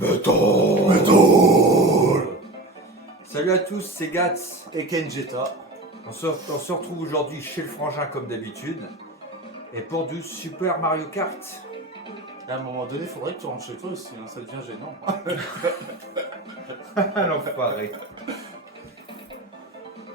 Metal. Salut à tous, c'est Gats. Et Kenjeta. On se retrouve aujourd'hui chez le Frangin comme d'habitude. Et pour du Super Mario Kart. À un moment donné, il faudrait que tu rentres chez toi aussi, hein, ça devient gênant. L'enfoiré.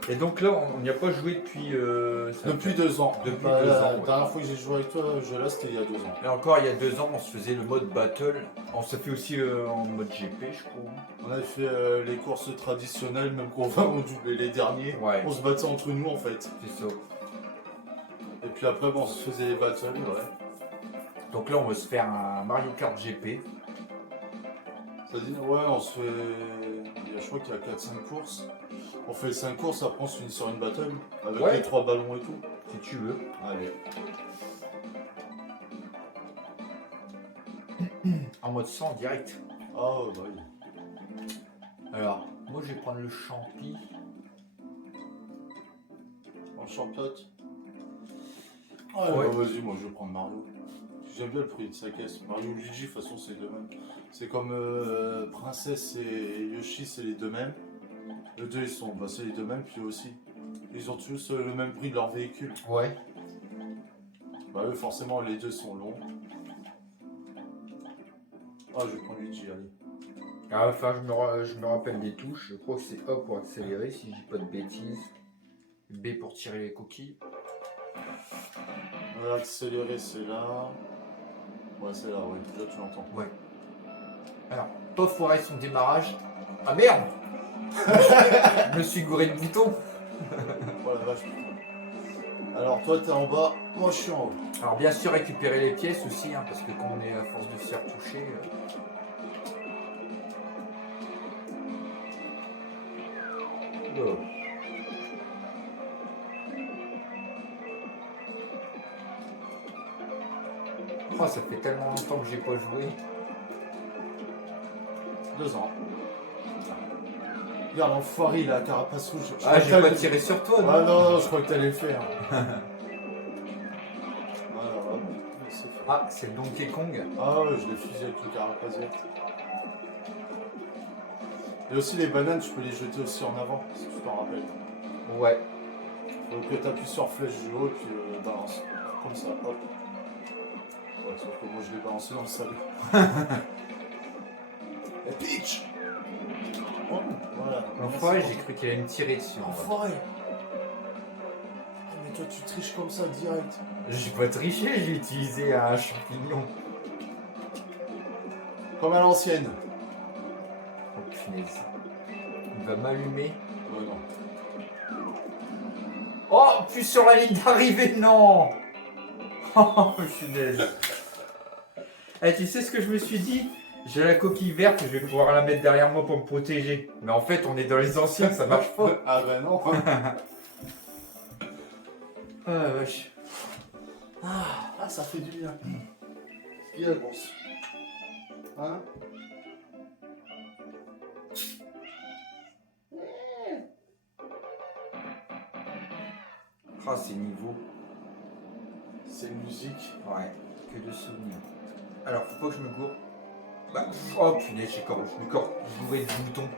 Et donc là, on n'y a pas joué depuis... Depuis 2 ans. Depuis Bah, 2 ans, La ouais. dernière fois que j'ai joué avec toi, là, c'était il y a 2 ans. Et encore, il y a 2 ans, on se faisait le mode Battle. On se fait aussi en mode GP, je crois. On avait fait les courses traditionnelles, même qu'on va on doublait les derniers. Ouais. On se battait entre nous en fait. C'est ça. Et puis après, bon, on se faisait les battles, ouais. Donc là, on va se faire un Mario Kart GP. Ça dit, ouais, on se fait. Je crois qu'il y a 4-5 courses. On fait 5 courses, après on se finit sur une battle. Avec Ouais. les 3 ballons et tout. Si tu veux. Allez. En mode 100 direct. Ah, bah oui. Alors, moi je vais prendre le champi. En champiote. Ouais, Ouais. bah vas-y, moi je vais prendre Mario. J'aime bien le prix de sa caisse. Mario ou Luigi, de toute façon, c'est les deux mêmes. C'est comme Princesse et Yoshi, c'est les deux mêmes. Les deux, ils sont, bah, c'est les deux mêmes, puis eux aussi. Ils ont tous le même prix de leur véhicule. Ouais. Bah, eux, forcément, les deux sont longs. Ah, je vais prendre Luigi, allez. Ah, enfin, je me rappelle des touches. Je crois que c'est A pour accélérer, si je dis pas de bêtises. B pour tirer les coquilles. Accélérer, c'est là. Ouais, c'est là, ouais. Là, tu l'entends. Ouais. Alors, pas foirer son démarrage. Ah merde. Je me suis gouré de boutons. Oh la vache, putain. Alors, toi, t'es en bas, moi, je suis en haut. Alors, bien sûr, récupérer les pièces aussi, hein, parce que quand on est à force de se faire toucher. Oh. Oh, ça fait tellement longtemps que j'ai pas joué. 2 ans. Regarde l'enfoiré, il a la carapace rouge. Je Ah, crois j'ai que pas t'allais- tiré sur toi, non? Ah non, je crois que t'allais le faire. Voilà, hop, c'est fait. Ah, c'est le Donkey Kong. Ah ouais, je l'ai fusé avec le carapace verte. Et aussi les bananes, tu peux les jeter aussi en avant, si tu t'en rappelles. Ouais. Faut que t'appuies sur flèche du haut et puis balance. Comme ça, hop. Ouais, sauf que moi je l'ai balancé dans le sable. Et Peach. Oh, voilà. L'enfoiré, Merci. j'ai cru qu'il allait me tirer dessus. en vrai. Enfoiré. Ah, mais toi tu triches comme ça direct. J'ai pas triché, j'ai utilisé un champignon. Comme à l'ancienne. Oh punaise. Il va m'allumer. Ouais, non. Oh, plus sur la ligne d'arrivée, non. Oh punaise. Eh, tu sais ce que je me suis dit? J'ai la coquille verte, je vais pouvoir la mettre derrière moi pour me protéger. Mais en fait, on est dans les anciens, ça marche pas. Ah ben non. Ah vache. Ah, ça fait du bien. Il y a grosse. Hein? Ah, c'est niveau. C'est une musique. Ouais, que de souvenirs. Alors, faut pas que je me gourre. Bah, oh punaise, je me gouré de boutons.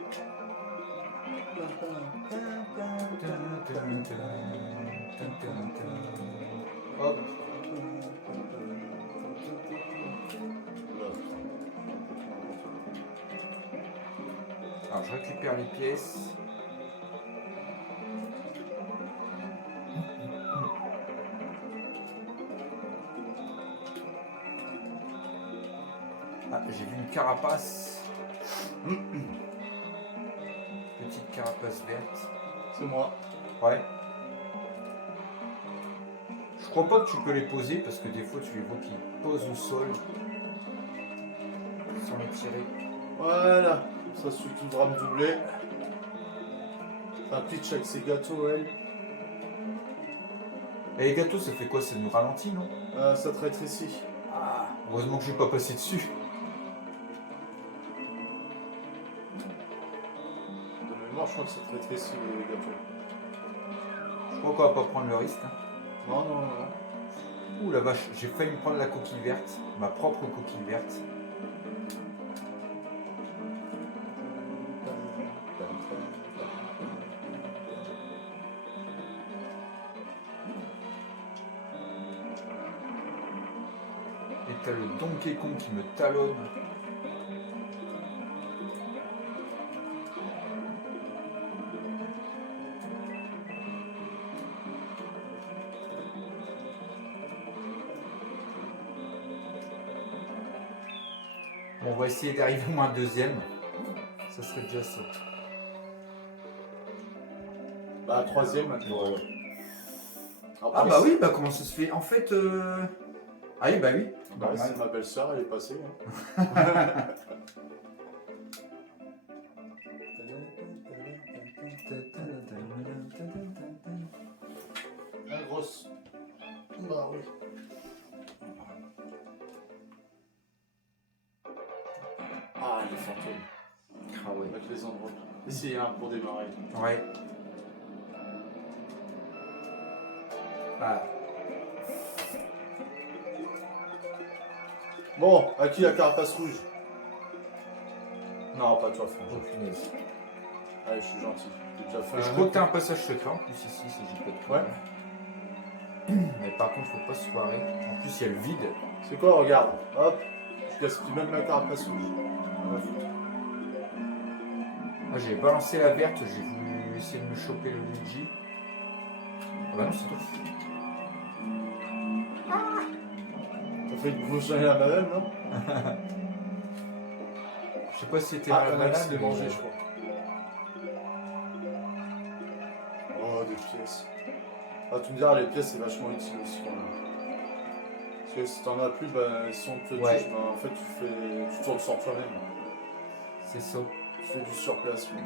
Hop. Alors, je récupère les pièces. Ah, j'ai vu une carapace. Petite carapace verte. C'est moi. Ouais. Je crois pas que tu peux les poser parce que des fois tu les vois qui posent au sol sans les tirer. Voilà. Ça suffit que tu devras me doubler. Un pitch avec ses gâteaux, elle. Et les gâteaux, ça fait quoi? Ça nous ralentit, non? Ça te rétrécit. Ah, heureusement que je vais pas passer dessus. De mémoire, je crois que ça te rétrécit les gâteaux. Je crois qu'on va pas prendre le risque. Hein. Non, non, non. Ouh la vache, j'ai failli me prendre la coquille verte, ma propre coquille verte. Et t'as le Donkey Kong qui me talonne. Bon, on va essayer d'arriver au moins deuxième. Ça serait déjà ça. Bah, troisième maintenant. Ouais. Après, Ah bah oui, bah comment ça se fait? En fait, ah oui, bah oui. Bah, Normal. c'est ma belle-sœur, elle est passée. Hein. La grosse. Bah oui. Ah, les fantômes. Ah ouais. Avec les endroits. Ici, il y a un pour démarrer. Ouais. Ah. Bon, à qui la carapace rouge? Non, pas toi, Franck. Oh punaise. Allez, je suis gentil. J'ai déjà fait Je un crois que mec. t'as un passage secret en plus ici, si j'ai pas de Ouais. problème. Mais par contre, faut pas se foirer. En plus, il y a le vide. C'est quoi, regarde. Hop. Je gaspille même ma carapace rouge. On va foutre. Moi, j'ai balancé la verte, j'ai voulu essayer de me choper le Luigi. Ah bah non, c'est toi. T'as fait une grosse journée à ma même, non? Je sais pas si c'était Ah, la un axe banane, les mais- manger, je crois. Oh, des pièces. Ah, tu me diras, les pièces, c'est vachement utile aussi quand même. Parce que si t'en as plus, bah, si on te Ouais. touche, bah, en fait, tu tournes sur toi-même. C'est ça. Tu fais du surplacement.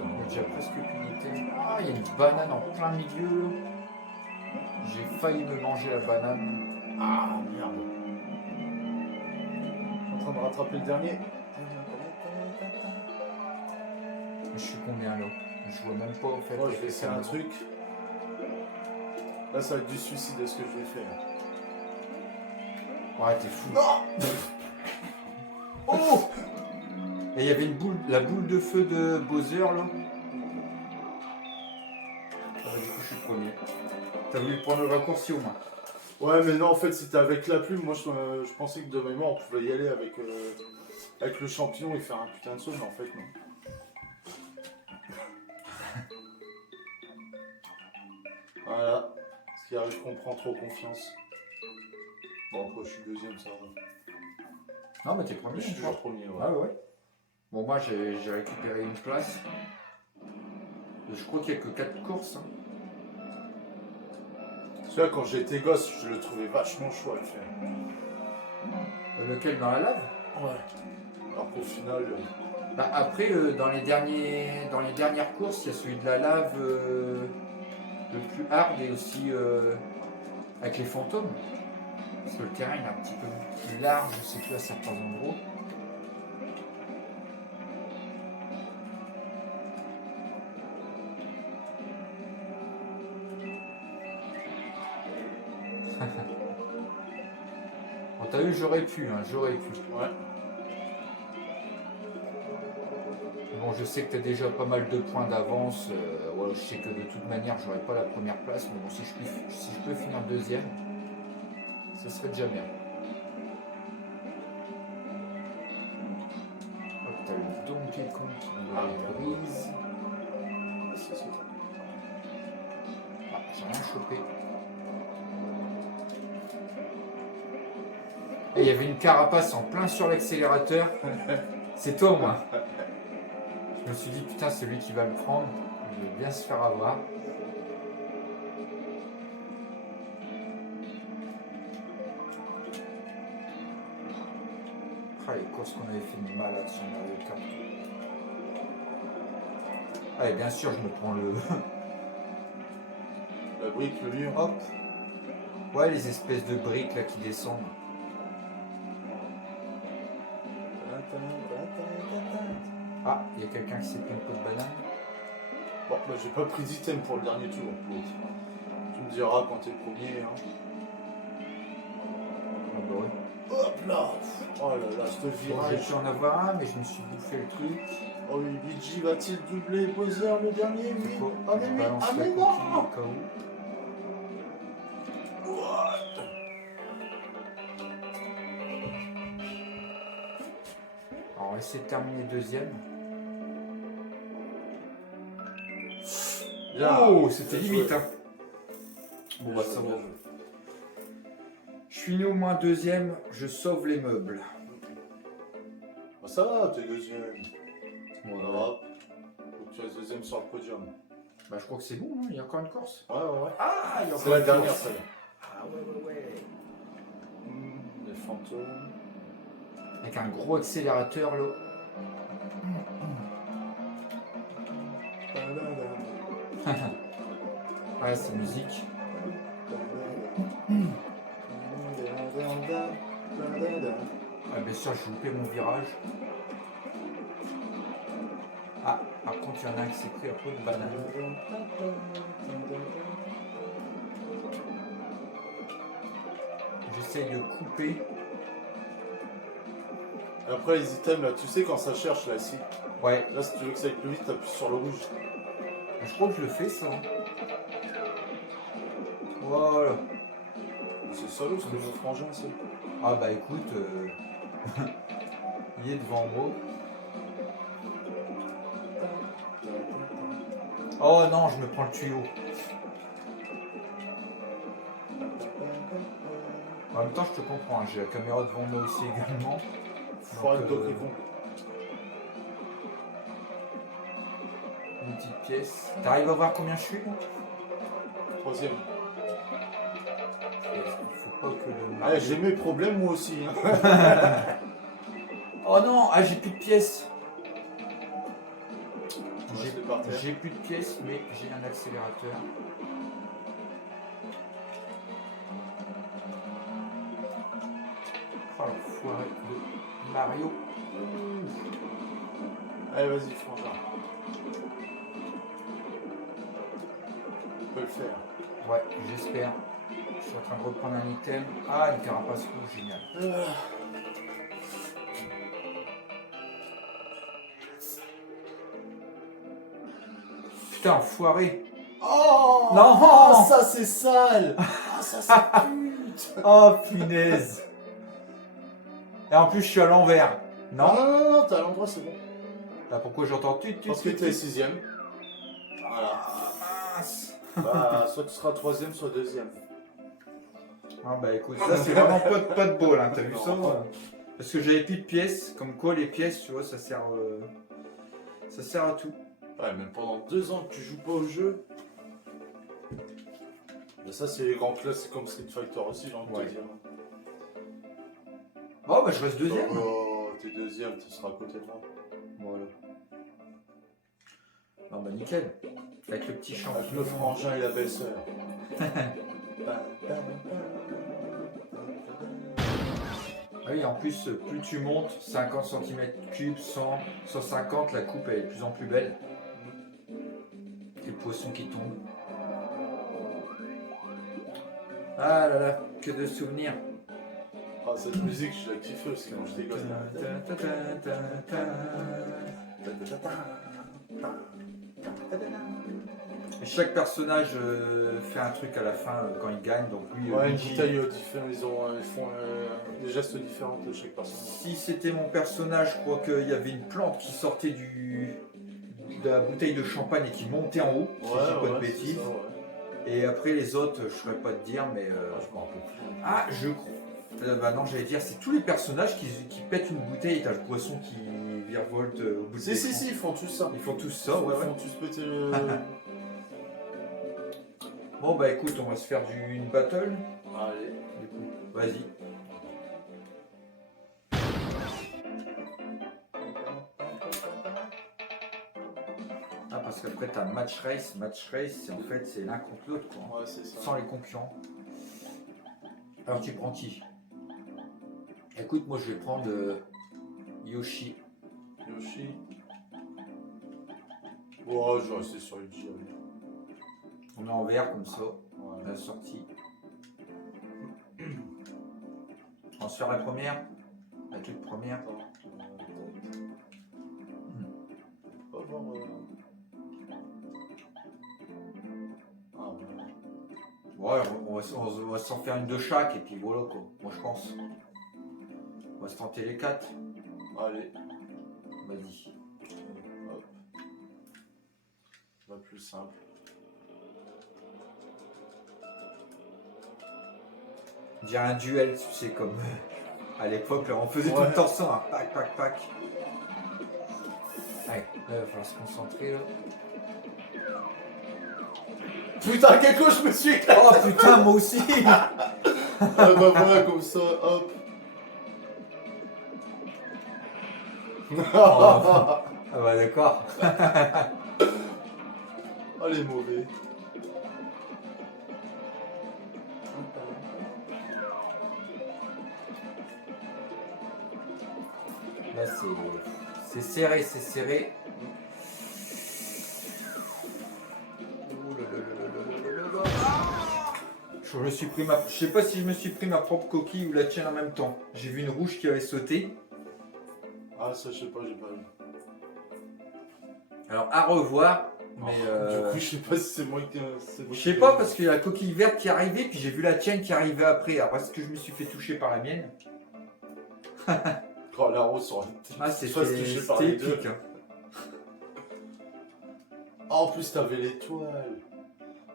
On a déjà presque punité. Ah, il y a une banane en plein milieu. J'ai failli me manger la banane. Ah, merde. Je suis en train de rattraper le dernier. Je suis combien là? Je vois même pas en fait. Moi, je vais essayer un truc. Là, ça va être du suicide à ce que je vais faire. Ouais, t'es fou. Non. Oh! Et il y avait une boule, la boule de feu de Bowser là. Ah bah, du coup, je suis premier. T'as voulu prendre le raccourci au moins. Ouais, mais non, en fait, c'était avec la plume. Moi, je pensais que de mémoire, on pouvait y aller avec le champignon et faire un putain de saut, mais en fait, non. Voilà. Ce qui arrive qu'on prend trop confiance. Bon, après, je suis deuxième, ça va. Non, mais t'es premier. Mais je suis toujours encore. premier, ouais. Ah ouais. Bon, moi j'ai récupéré une place. Je crois qu'il n'y a que 4 courses. Hein. Celui-là, quand j'étais gosse, je le trouvais vachement chaud à le faire. Lequel dans la lave? Ouais. Alors qu'au final, Bah, après, dans les dernières courses, il y a celui de la lave le plus hard et aussi avec les fantômes. Parce que le terrain il est un petit peu plus large, je sais plus à certains endroits. Bon, t'as vu, j'aurais pu, j'aurais pu. ouais. Bon, je sais que tu as déjà pas mal de points d'avance. Ouais, je sais que de toute manière, j'aurai pas la première place. Mais bon, si je peux finir deuxième, ce serait déjà bien. Hop, t'as le Donkey Kong qui me brise. Ah, c'est ça. Ah, j'ai rien chopé. Et il y avait une carapace en plein sur l'accélérateur. C'est toi, moi. Je me suis dit, putain, c'est lui qui va me prendre. Il va bien se faire avoir. Ah, les courses qu'on avait fait de malade sur Mario Kart. Allez, bien sûr, je me prends le... La brique, le mur. Hop. Ouais, les espèces de briques là qui descendent. Ah, il y a quelqu'un qui s'est pris un peu de banane. Bon, bah, j'ai pas pris d'item pour le dernier tour. Donc, tu me diras quand t'es premier. Hein. Ah bah ouais. Hop là. Oh là là, ce Bon, j'ai virage. pu en avoir un, mais je me suis bouffé le truc. Oh oui, Luigi va-t-il doubler Bowser le dernier? Oui. C'est quoi? Ah mais Je oui. balance Ah la mais coquille non. au cas où. essayer de terminer deuxième. Bien. Oh, c'était Bien limite, joué. hein. Bon, bah ça va. Bien joué. Je finis au moins deuxième, je sauve les meubles. Bah, ça va, t'es deuxième. Voilà. Voilà. Faut que tu restes deuxième sur le podium. Bah, je crois que c'est bon, hein. Il y a encore une course. Ouais, ouais, ouais. Ah, il y a C'est encore la une dernière, course. celle-là. Ah, ouais. Les fantômes. Avec un gros accélérateur, là. Ouais, c'est musique. Ah, bien sûr, j'ai loupé mon virage. Ah, par contre, il y en a un qui s'est pris un peu de banane. J'essaye de couper. Et après, les items, là, tu sais, quand ça cherche, là, ici. Ouais, Là, si tu veux que ça aille plus vite, t'appuies sur le rouge. je crois que je le fais, ça. Voilà. C'est salaud, ce que mon frangin, c'est. Ah bah écoute, il est devant moi. Oh non, je me prends le tuyau. En même temps, je te comprends, hein, j'ai la caméra devant moi aussi également. Faut arrêter de docker con. Une petite pièce. T'arrives à voir combien je suis là? Troisième. Faut pas que le Ah, j'ai mes problèmes, moi aussi. Hein. Oh non, ah j'ai plus de pièces. Moi, je l'ai par terre. J'ai plus de pièces, mais j'ai un accélérateur. Oh l'enfoiré de Mario. Allez, vas-y, frangin. Tu peux le faire. Ouais, j'espère. Je suis en train de reprendre un item. Ah, une carapace rouge, génial. Putain, enfoiré. Oh Non. ça c'est sale. Ah, ça c'est pute. Oh, punaise. Et en plus, je suis à l'envers. Non, Non. non, non, non, t'es à l'endroit, c'est bon. Là, pourquoi j'entends Parce que t'es sixième. Voilà. Ah, mince. Bah, soit tu seras troisième, soit deuxième. Ah bah écoute, ça c'est vraiment pas de bol, hein, t'as vu Non. ça Parce que j'avais plus de pièces, comme quoi les pièces, tu vois, ça sert à tout. Ouais, même pendant 2 ans que tu joues pas au jeu. Mais ça, c'est les grands classiques comme Street Fighter aussi, j'ai envie de Ouais. te dire. Bon bah je reste deuxième. Oh, t'es deuxième, tu seras à côté de moi. Voilà. Non bah nickel. Avec le petit champ. Avec le frangin et la belle-sœur. Ah oui, en plus, plus tu montes, 50 cm3, 100, 150, la coupe elle est de plus en plus belle. Et le poisson qui tombe. Ah là là, que de souvenirs. Ah, cette musique, je la kiffe aussi quand j'étais gosse. Et chaque personnage fait un truc à la fin quand il gagne, donc lui, Ouais, une Luigi, bouteille différente, ils font des gestes différents de chaque personne. si c'était mon personnage, je crois qu'il y avait une plante qui sortait de la bouteille de champagne et qui montait en haut, si je dis pas de c'est bêtises. ça, ouais. Et après les autres, je saurais pas te dire, mais... Ah, je m'en rappelle plus. Ah, je crois... bah non, j'allais dire, c'est tous les personnages qui pètent une bouteille et t'as le poisson qui virevolte au bout de Si, si, si, ils font tous ça. Ils font tous ça, ouais, Ils ouais. font tous péter le. Bon bah écoute, on va se faire une battle. Allez. Du coup, vas-y. Ah, parce qu'après t'as match race. Match race, c'est en fait c'est l'un contre l'autre, quoi. Ouais, c'est ça. Sans les concurrents. Alors tu prends qui? Écoute, moi je vais prendre Yoshi. Yoshi. Ouais, je vais rester sur Yoshi. allez. On est en vert comme ça, Ouais. la sortie. On se fait la première. La toute première. Attends, on va voir. Ah, ouais. Ouais, on va s'en faire une de chaque et puis voilà quoi. Moi je pense. On va se tenter les 4. Allez. Vas-y. Hop. Va plus simple. On dirait un duel, tu sais, comme à l'époque, là, on faisait tout Ouais. le temps ça, hein. Pac, pac, pac. Allez, là, il va falloir se concentrer, là. Putain, Gecko, je me suis éclaté. Oh putain, moi aussi. Ah bah voilà, comme ça, hop. Ah bah d'accord. Oh les mauvais. Là, c'est serré, c'est serré. Oh là là là là là là là. Je me suis pris je sais pas si je me suis pris ma propre coquille ou la tienne en même temps. J'ai vu une rouge qui avait sauté. Ah ça je sais pas, j'ai pas vu. Alors à revoir, mais Du coup je sais pas si c'est moi qui... je sais pas parce qu'il y a la coquille verte qui est arrivée, puis j'ai vu la tienne qui arrivait après. Alors est-ce que je me suis fait toucher par la mienne? Oh la rose sur Ah c'était touché par les deux. épique. Hein. Ah en plus t'avais l'étoile.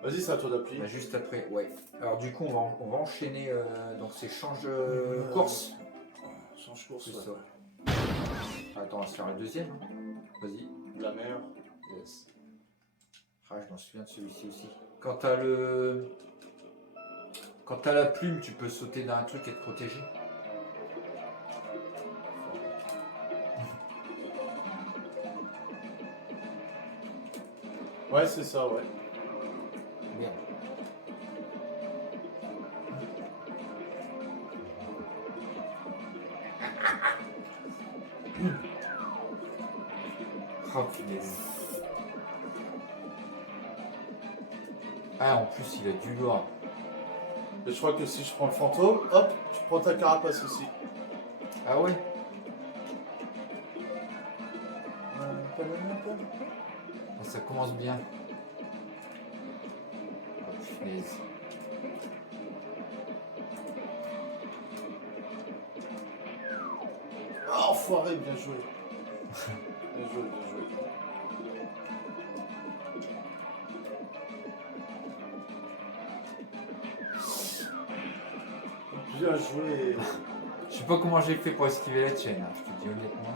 Vas-y c'est à toi d'appuyer. Bah, juste après, ouais. Alors du coup on va enchaîner donc c'est change course. Change course, C'est ouais. ça. Attends, on va se faire le deuxième. Hein. Vas-y. La mer. Yes. Ah, je m'en souviens de celui-ci aussi. Quand t'as le... Quand t'as la plume, tu peux sauter dans un truc et te protéger. Ouais c'est ça, ouais. Merde. Oh punaise. Ah en plus il a du lourd. Et je crois que si je prends le fantôme, hop, tu prends ta carapace aussi. Ah ouais. Oh, ça commence bien. Oh punaise. Ah enfoiré, bien joué. Bien joué, bien joué. Bien joué. Je sais pas comment j'ai fait pour esquiver la tienne, hein, je te dis honnêtement.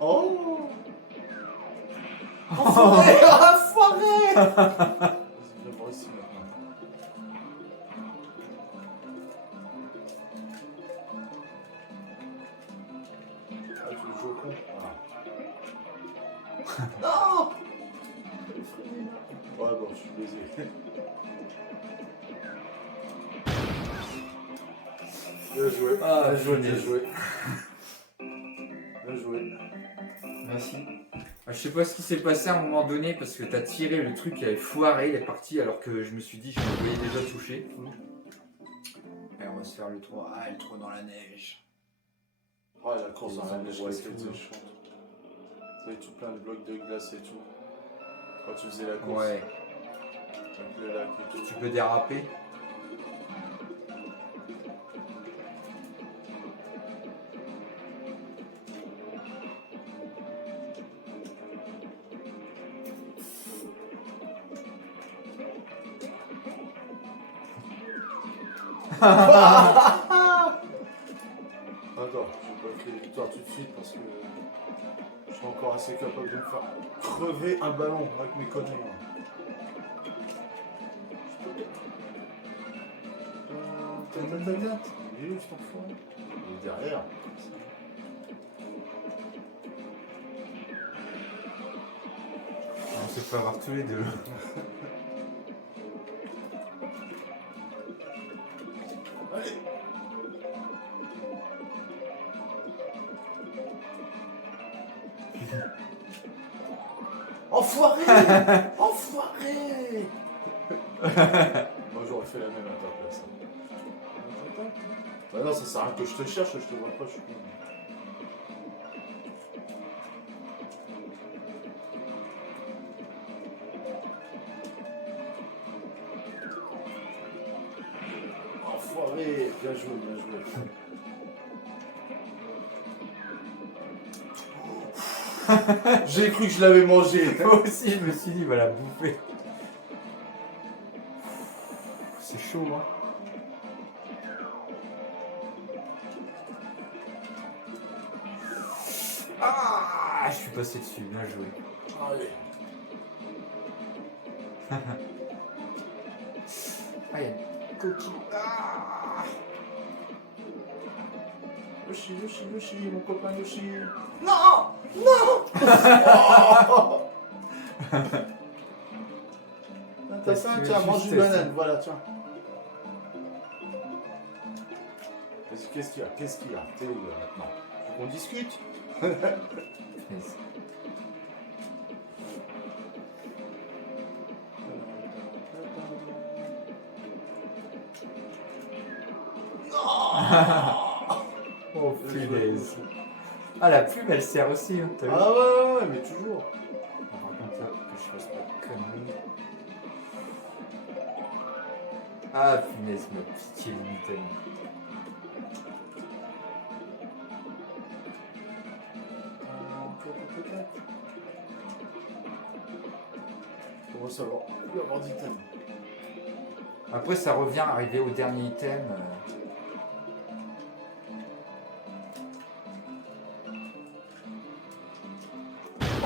Oh enfoiré. Enfoiré. Vas-y, viens voir ici maintenant. Ah, tu veux jouer au con? Non. Ouais bon, je suis baisé. Bien joué. Ah, Bien joué, bien punaise. joué. Bien joué. Merci. Je sais pas ce qui s'est passé à un moment donné parce que t'as tiré le truc, il avait foiré, il est parti alors que je me suis dit je me voyais déjà touché. Et on va se faire le 3. Ah, le 3 dans la neige. Oh la course dans la neige, Ouais, qu'est-ce qu'elle tout. était chante. T'avais tout plein de blocs de glace et tout. Quand tu faisais la course. Ouais. Avec le lac et tout. Tu peux déraper. Attends, je vais pas écrire victoire tout de suite parce que je suis encore assez capable de me faire crever un ballon avec mes conneries. Il est où cet enfant? Il est derrière. On s'est fait avoir tous les deux. Allez. Enfoiré. Enfoiré. Moi j'aurais fait la même à ta place. Bah non, ça sert à rien que je te cherche, je te vois pas, je suis con. Enfoiré. Bien joué, bien joué. J'ai cru que je l'avais mangé. Moi aussi, je me suis dit, il va la bouffer. C'est chaud, hein. Ah, je suis passé dessus, bien joué. Allez. Ah, il y a une coquille. Ah. Yoshi, Yoshi, Yoshi, mon copain Yoshi. Non! Non! Oh. T'as faim? Tiens, mange une banane, voilà, tiens. Vas-y, qu'est-ce qu'il y a? Qu'est-ce qu'il y a? T'es où là maintenant? Faut qu'on discute? Yes. Oh punaise. Ah, la plume elle sert aussi, hein, t'as vu? Ah ouais, mais toujours. Par contre là, que je fasse pas de conneries. Ah punaise, ma pitié limite. Comment ça va? Il va avoir d'item. Après ça revient à arriver au dernier item.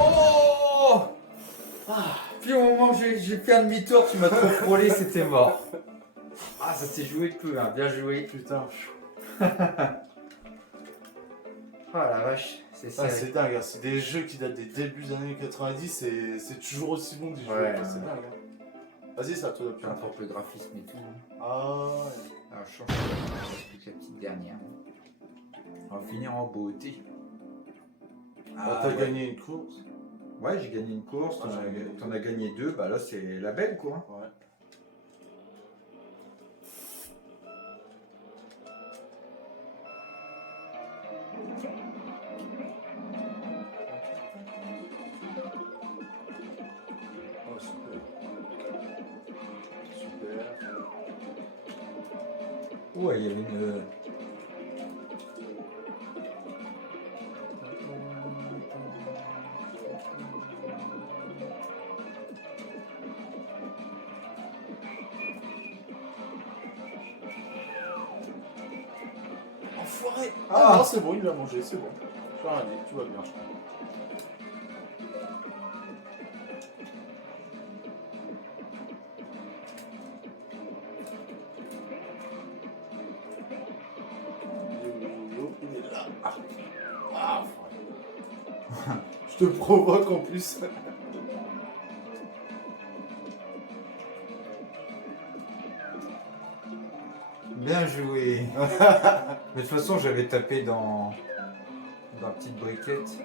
Oh! Puis au moment où j'ai fait un demi-tour, tu m'as trop frôlé, c'était mort. Ah, ça s'est joué peu, hein. Bien joué. Putain. Ah la vache, c'est Ah, serré. c'est dingue, hein. C'est des jeux qui datent des débuts des années 90, c'est toujours aussi bon que des jeux. Ouais, C'est ouais. dingue. Hein. Vas-y, ça te Peu importe le graphisme et tout. Ah ouais. Alors je change de explique la petite dernière. On va finir en beauté. Ah, t'as ouais. gagné une course. Ouais, j'ai gagné une course, Ah, j'ai gagné. t'en as gagné deux, bah là c'est la belle quoi. Ouais. Oh, super. Super. Ouais, il y avait une. Enfoiré. Ah. Non, c'est bon, il l'a mangé, c'est bon. J'ai rien dit, tout va bien. Il est là. Ah, enfoiré. Je te provoque en plus. Bien joué. Mais de toute façon j'avais tapé dans la petite briquette.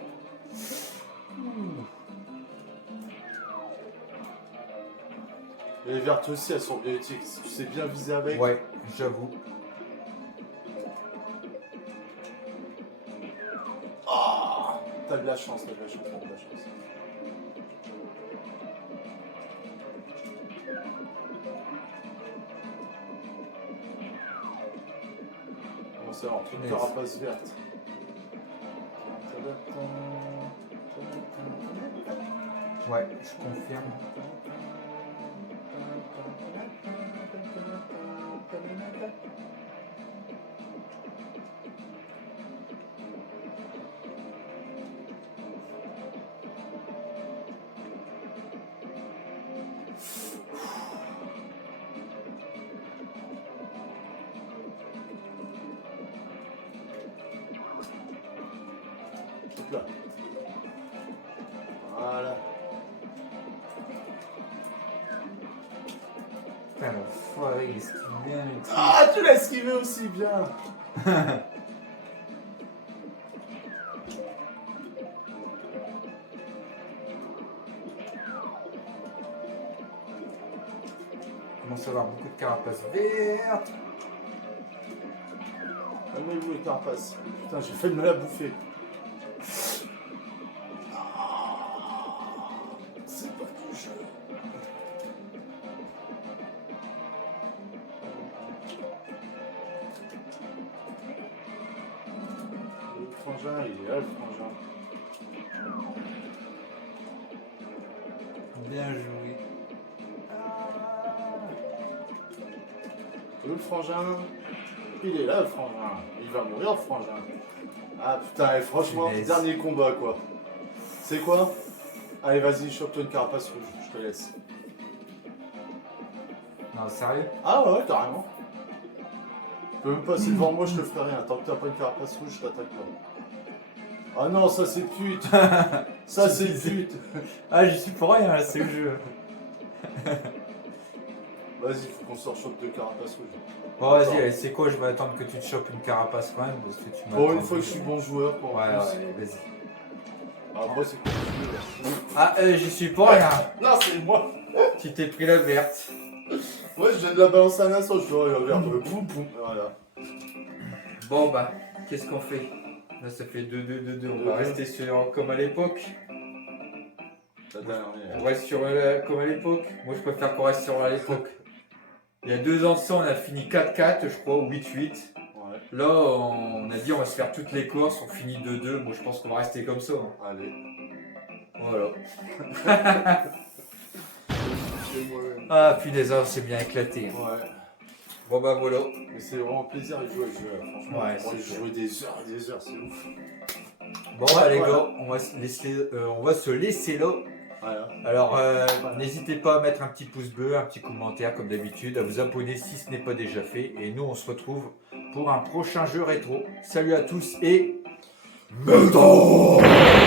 Et les vertes aussi, elles sont bien éthiques. Tu sais bien viser avec. Ouais, j'avoue. Oh, t'as de la chance, t'as de la chance, t'as de la chance. Bon, c'est un truc de carapace verte. Ouais, je confirme. Hop là. Voilà. Putain, l'enfoiré, il esquive bien le truc. Ah, tu l'as esquivé aussi bien. Commence à avoir beaucoup de carapaces vertes. Calmez-vous les carapaces. Putain, j'ai fait de me la bouffer. C'est pas du jeu. frangin, il est là le frangin. Bien joué. Le frangin, il est là le frangin. Il va mourir le frangin. Ah putain, et franchement, Punaise. dernier combat quoi. C'est quoi? Allez vas-y, chope-toi une carapace rouge, je te laisse. Non, sérieux? Ah ouais, carrément. Tu peux même passer devant moi, je te ferai rien. Tant que t'as pas une carapace rouge, je t'attaque pas. Ah non, ça c'est pute. Ça c'est pute. Ah, j'y suis pour rien, c'est le jeu. Vas-y, faut qu'on sort chope de carapace rouge. Bon, vas-y, allez, c'est quoi? Je vais attendre que tu te chopes une carapace quand même. Parce que tu m'as Bon, une attendu. fois que je suis bon joueur, pour Ouais, en plus. ouais, vas-y. Après, c'est quoi? Ah, j'y suis pour rien. Là, c'est moi. Tu t'es pris la verte. Ouais, je viens de la balancer un instant, je dois regarder. Boum, boum. Voilà. Bon, bah, qu'est-ce qu'on fait? Là, ça fait 2-2-2-2. On va 2-2. rester sur comme à l'époque. La dernière. On reste sur comme à l'époque. Moi, je préfère qu'on reste sur à l'époque. Il y a 2 ans de ça, on a fini 4-4, je crois, ou 8-8. Ouais. Là, on a dit on va se faire toutes les courses, on finit 2-2. Moi, je pense qu'on va rester comme ça. Hein. Allez. Voilà. C'est moi-même. Ah, punaise, on s'est bien éclaté. Hein. Ouais. Bon, bah voilà. Mais c'est vraiment plaisir de jouer à ce jeu là, franchement. Ouais, on pourrait c'est jouer des heures et des heures, c'est ouf. Bon, bah, les Voilà. gars, on va se laisser là. Voilà. Alors, n'hésitez pas à mettre un petit pouce bleu, un petit commentaire comme d'habitude, à vous abonner si ce n'est pas déjà fait. Et nous, on se retrouve pour un prochain jeu rétro. Salut à tous et... Métal